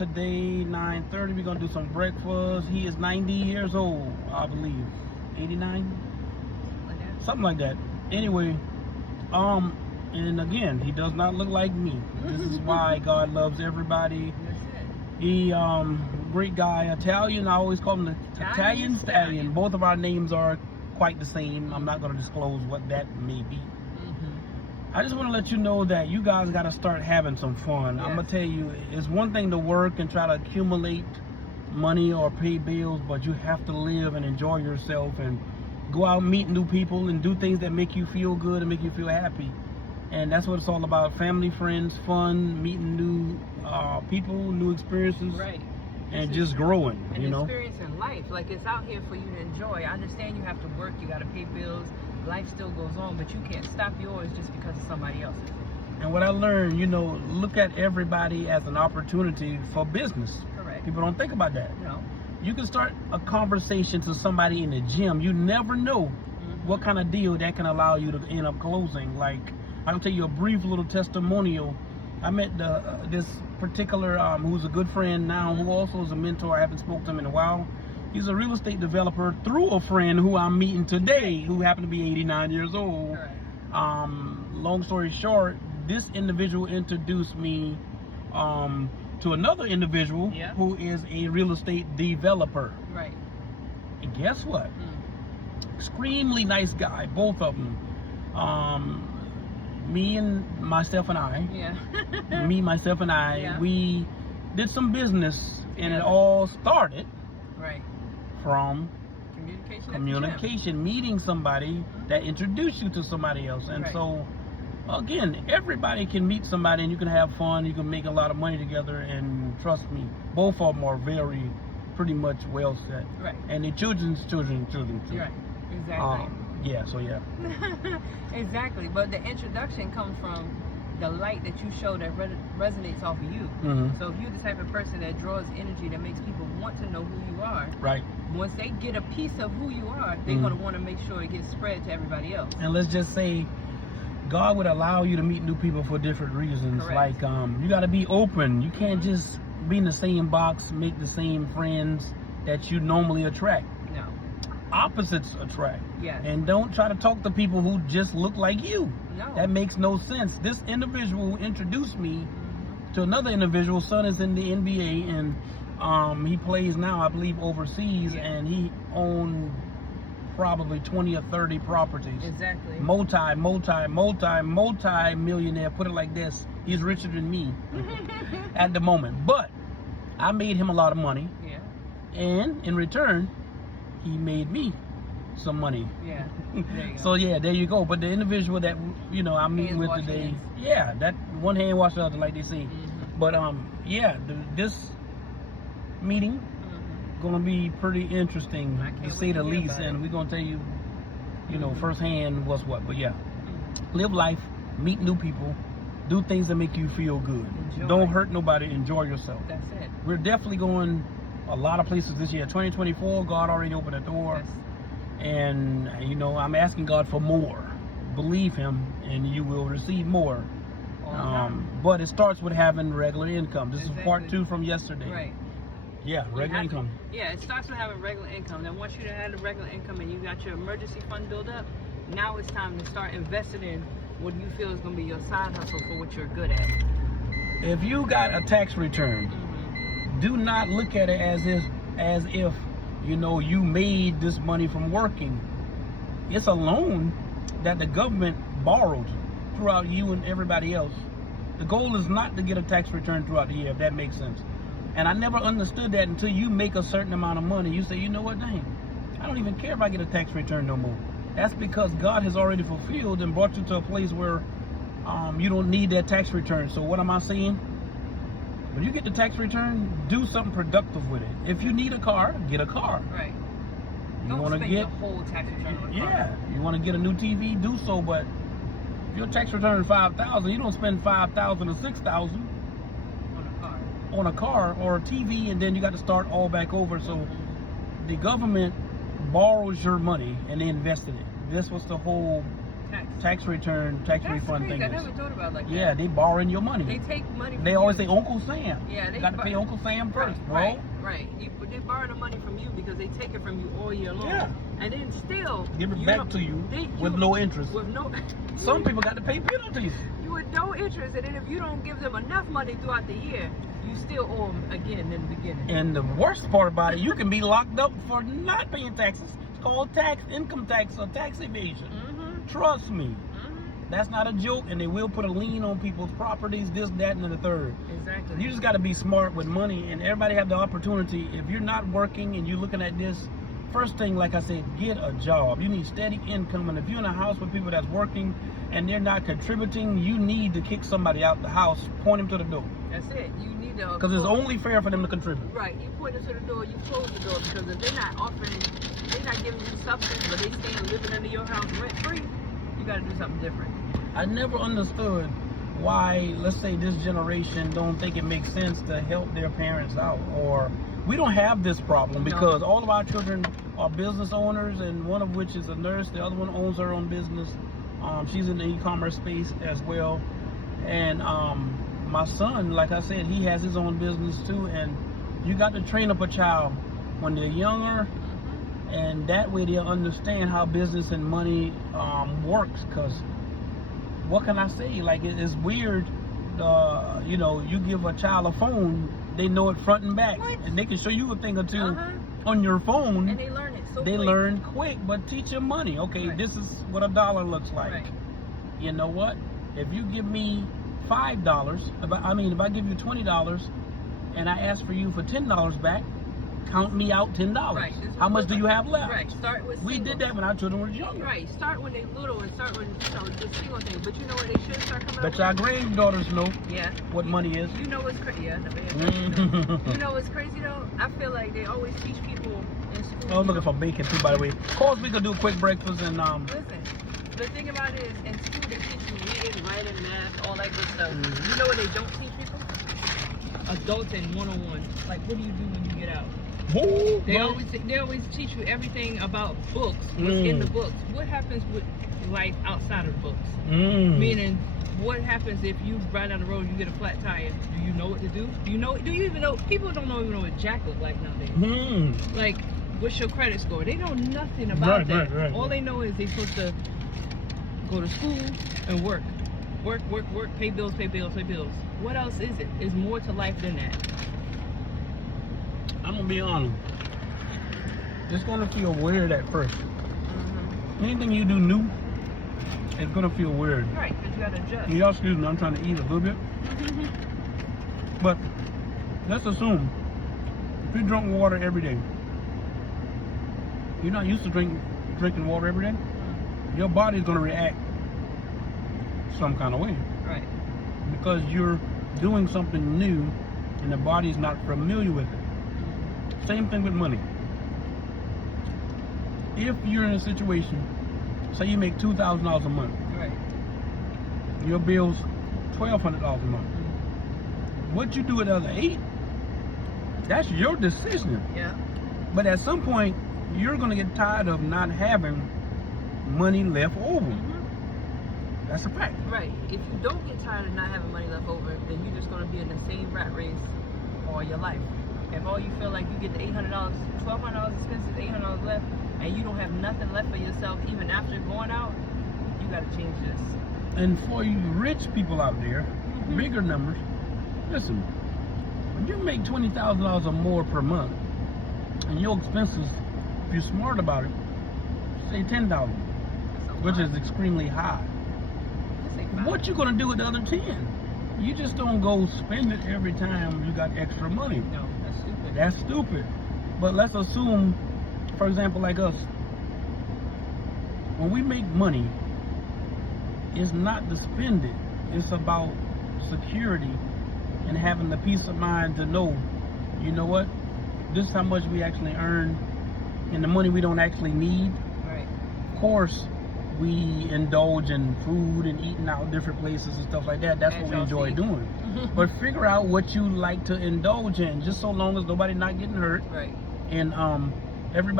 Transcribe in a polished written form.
today, 9:30. We're gonna do some breakfast. He is 90 years old, I believe. 89? Something like that. Anyway, and again, he does not look like me. This is why God loves everybody. He, great guy, Italian. I always call him the Italian Stallion. Both of our names are quite the same. I'm not going to disclose what that may be. I just want to let you know that you guys got to start having some fun. Yes. I'm going to tell you, it's one thing to work and try to accumulate money or pay bills, but you have to live and enjoy yourself and go out and meet new people and do things that make you feel good and make you feel happy. And that's what it's all about. Family, friends, fun, meeting new people, new experiences. Right. And just growing, and you know. Experiencing life. Like, it's out here for you to enjoy. I understand you have to work, you got to pay bills, life still goes on, but you can't stop yours just because of somebody else's. And what I learned, you know, look at everybody as an opportunity for business. Correct. People don't think about that. No. You can start a conversation to somebody in the gym. You never know what kind of deal that can allow you to end up closing. Like, I'll tell you a brief little testimonial. I met this particular, who's a good friend now, who also is a mentor. I haven't spoken to him in a while. He's a real estate developer through a friend who I'm meeting today, who happened to be 89 years old. Long story short, this individual introduced me to another individual who is a real estate developer. Right. And guess what? Extremely nice guy, both of them. Me, myself, and I, we did some business, and it all started from communication, meeting somebody that introduced you to somebody else. And so, again, everybody can meet somebody, and you can have fun, you can make a lot of money together, and trust me, both of them are pretty much well set. Right. And the children's children too. Right. Exactly. Exactly, but the introduction comes from the light that you show that resonates off of you. So if you're the type of person that draws energy that makes people want to know who you are, right? Once they get a piece of who you are, they're going to want to make sure it gets spread to everybody else. And let's just say, God would allow you to meet new people for different reasons. Correct. Like, you got to be open. You can't just be in the same box, make the same friends that you normally attract. No. Opposites attract. Yes. And don't try to talk to people who just look like you. No. That makes no sense. This individual who introduced me to another individual, son is in the NBA, and he plays now, I believe, overseas, and he owned probably 20 or 30 properties. Exactly. Multi-millionaire. Put it like this. He's richer than me at the moment. But I made him a lot of money. Yeah. And in return, he made me some money. Yeah. So yeah, there you go. But the individual that I'm meeting with today, that one hand wash the other, like they say. But this meeting gonna be pretty interesting to say the least, and we're gonna tell you, firsthand what's what. But live life, meet new people, do things that make you feel good. Don't hurt nobody. Enjoy yourself. That's it. We're definitely going a lot of places this year. 2024, God already opened the door. Yes. And, I'm asking God for more. Believe Him, and you will receive more. But it starts with having regular income. This is part 2 from yesterday. Right. Yeah, regular income. It starts with having regular income. Then once you have the regular income and you got your emergency fund built up, now it's time to start investing in what you feel is going to be your side hustle for what you're good at. If you got a tax return, do not look at it as if you made this money from working. It's a loan that the government borrowed throughout you and everybody else. The goal is not to get a tax return throughout the year, if that makes sense. And I never understood that until you make a certain amount of money. You say, you know what, dang, I don't even care if I get a tax return no more. That's because God has already fulfilled and brought you to a place where you don't need that tax return. So what am I saying? When you get the tax return, do something productive with it. If you need a car, get a car. Right. You want to get the whole tax return on a car. Yeah. You want to get a new TV, do so. But if your tax return is $5,000, you don't spend $5,000 or $6,000 on a car or a TV, and then you got to start all back over. So the government borrows your money and they invest in it. This was the whole tax return, tax refund thing. thing. I never thought about like that. Yeah, they borrowing your money. They take money from They always say Uncle Sam. Yeah, they got to pay Uncle Sam first, bro. Right. They borrow the money from you because they take it from you all year long. Yeah. And then still give it back to you with no interest. With no Some people got to pay penalties. You with no interest, and then if you don't give them enough money throughout the year, you still owe them again in the beginning. And the worst part about it, you can be locked up for not paying taxes. It's called income tax or tax evasion. Trust me. That's not a joke, and they will put a lien on people's properties, this, that, and the third. Exactly. You just got to be smart with money, and everybody have the opportunity. If you're not working and you're looking at this, first thing, like I said, get a job. You need steady income, and if you're in a house with people that's working and they're not contributing, you need to kick somebody out the house, point them to the door. That's it. You need to. Because it's only fair for them to contribute. Right. You point them to the door, you close the door, because if they're not offering, they're not giving you substance, but they staying living under your house rent free, you got to do something different. I never understood why, let's say, this generation don't think it makes sense to help their parents out. Or we don't have this problem because all of our children are business owners, and one of which is a nurse. The other one owns her own business. She's in the e-commerce space as well. And my son, like I said, he has his own business too. And you got to train up a child when they're younger, and that way they'll understand how business and money works. Because what can I say? Like, it's weird. You know, you give a child a phone, they know it front and back, and they can show you a thing or two on your phone. And they learn it so They quick. learn quick, but teach them money. Okay, this is what $1 looks like. Right. You know what? If you give me $5, if I give you $20, and I ask for you for $10 back, count me out $10. Right. How much do you have left? Right. Start with We did that when our children were younger. Right. Start when they're little and start with the single thing. But you know what they should start coming Bet up your with? granddaughters know Yeah. what money is. You know what's crazy? Yeah, you know what's crazy though? I feel like they always teach people in school. I'm looking for bacon too, by the way. Of course, we could do a quick breakfast and Listen, the thing about it is, in school they teach you reading, writing, math, all that good stuff. You know what they don't teach people? Adulting 101. Like, what do you do when you get out? They always teach you everything about books, what's in the books. What happens with life outside of the books? Meaning, what happens if you ride down the road and you get a flat tire? Do you know what to do? Do you even know? People don't even know what Jack looks like nowadays. Like, what's your credit score? They know nothing about that. Right. All they know is they're supposed to go to school and work. Work, pay bills. What else is it? There's more to life than that. I'm gonna be honest. It's gonna feel weird at first. Anything you do new, it's gonna feel weird. Right, because you gotta adjust. Y'all excuse me, I'm trying to eat a little bit. But let's assume if you drink water every day, you're not used to drinking water every day, your body's gonna react some kind of way. Right. Because you're doing something new and the body's not familiar with it. Same thing with money. If you're in a situation, say you make $2,000 a month, Right. your bill's $1,200 a month. What you do with the other $8, that's your decision. Yeah. But at some point, you're gonna get tired of not having money left over. That's a fact. Right. If you don't get tired of not having money left over, then you're just gonna be in the same rat race all your life. If all you feel like you get the $800, $1,200 expenses, $800 left, and you don't have nothing left for yourself even after going out, you gotta change this. And for you rich people out there, bigger numbers, listen, when you make $20,000 or more per month, and your expenses, if you're smart about it, say $10,000, which is extremely high. What you gonna do with the other 10? You just don't go spend it every time you got extra money. No, that's stupid. That's stupid. But let's assume, for example, like us, when we make money, it's not to spend it. It's about security and having the peace of mind to know, you know what, this is how much we actually earn, and the money we don't actually need. Right. Of course, we indulge in food and eating out different places and stuff like that. That's what we enjoy doing. But figure out what you like to indulge in, just so long as nobody's not getting hurt. Right. And everybody